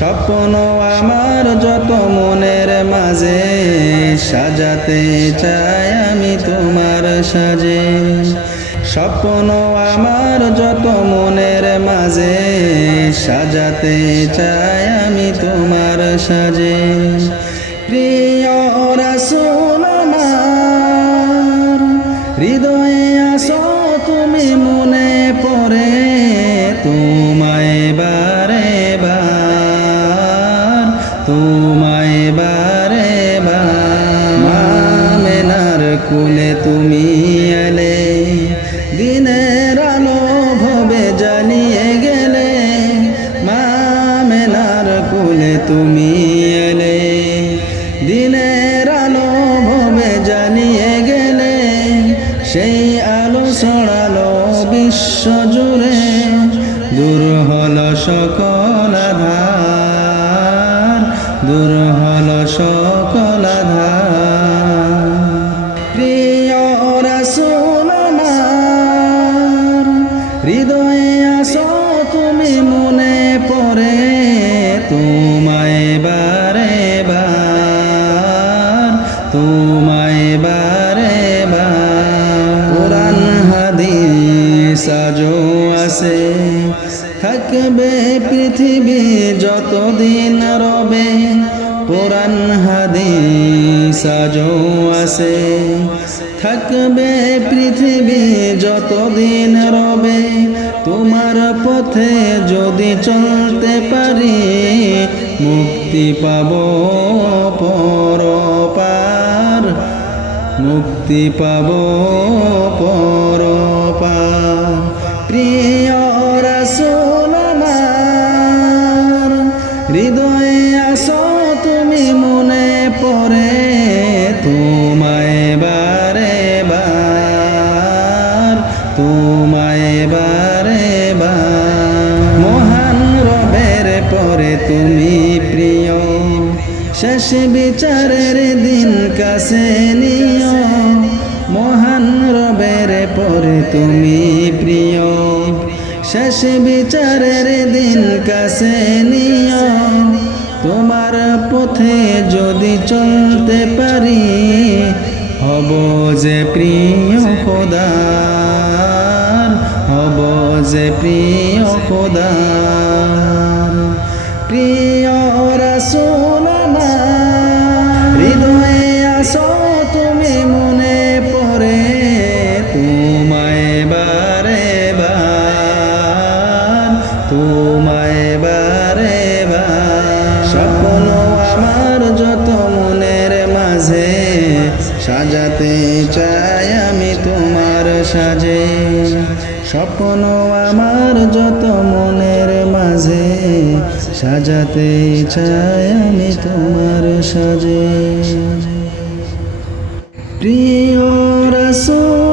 স্বপ্ন আমার যত মনের মাঝে সাজাতে চাই আমি তোমার সাজে। স্বপ্ন আমার যত মনের মাঝে সাজাতে চাই আমি তোমার সাজে। প্রিয় রাসূল আমার হৃদয়ে আসো তুমি মনে পড়ে তোমায় বারে বার, তোমায় বারে বার। মা আমেনার কোলে তুমি এলে দিনের আলো ভবে জ্বালিয়ে গেলে। মা আমেনার কোলে তুমি এলে দিনের আলো ভবে জ্বালিয়ে গেলে। সেই আলো ছড়ালো বিশ্ব জুড়ে, দূর হলো সকল আধার, দূর হলো সকল আধার। প্রিয় রাসূল আমার হৃদয়ে আসো তুমি মনে পড়ে তোমায় বারে বার, তোমায় বারে বার। কোরআন হাদিস আজও আছে থাকবে পৃথিবী যতদিন রবে। কোরআন হাদিস আজও আছে থাকবে পৃথিবী যতদিন রবে। তোমার পথে যদি চলতে পারি মুক্তি পাব পরপার, মুক্তি পাব পরপার। প্রিয় রাসূল আমার হৃদয়ে আসো তুমি মনে পড়ে তোমায় বারে বার, তোমায় বারে বার। মহান রবের পরে তুমি প্রিয়, শেষ বিচারের দিন কাছে নিও। মহান রবের পরে তুমি প্রিয়, শেষ বিচারের দিন কাছে নিও। তোমার পথে যদি চলতে পারি হব যে প্রিয় খোদার, হব যে প্রিয় খোদার। প্রিয় রাসূল আমার হৃদয়ে আসো তুমি মনে পড়ে তোমায় বারে বার, তোমায় বারে বার। স্বপ্ন আমার যত মনের মাঝে সাজাতে চাই আমি তোমার সাজে। স্বপ্ন আমার যত মনের মাঝে সাজাতে চাই আমি তোমার সাজে। প্রিয় রাসূল